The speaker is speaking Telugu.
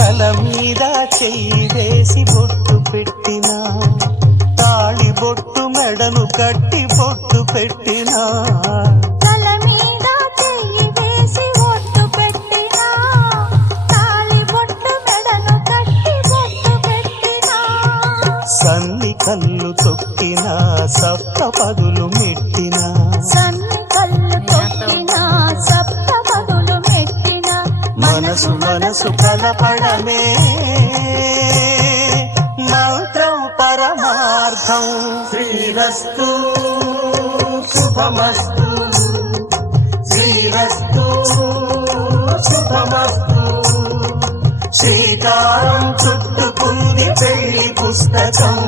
తల మీద చెయ్యి వేసి బొట్టు పెట్టినా, తాళి బొట్టు మెడను కట్టి బొట్టు పెట్టినా, తల మీద చెయ్యి వేసి బొట్టు పెట్టినా, తాళి బొట్టు మెడను కట్టి బొట్టు పెట్టినా, సన్ని కళ్ళు తొక్కినా సప్త పదులు మెట్టినా, సన్ని కళ్ళు తొక్కినా సప్త పదులు మెట్టినా, మనసు మనసు కలపడమే మంత్రం పరమార్థం. శ్రీరస్తు శుభమస్తు, శ్రీరస్తు శుభమస్తు. శ్రీకారం చుట్టుకుంది పెళ్లి పుస్తకం.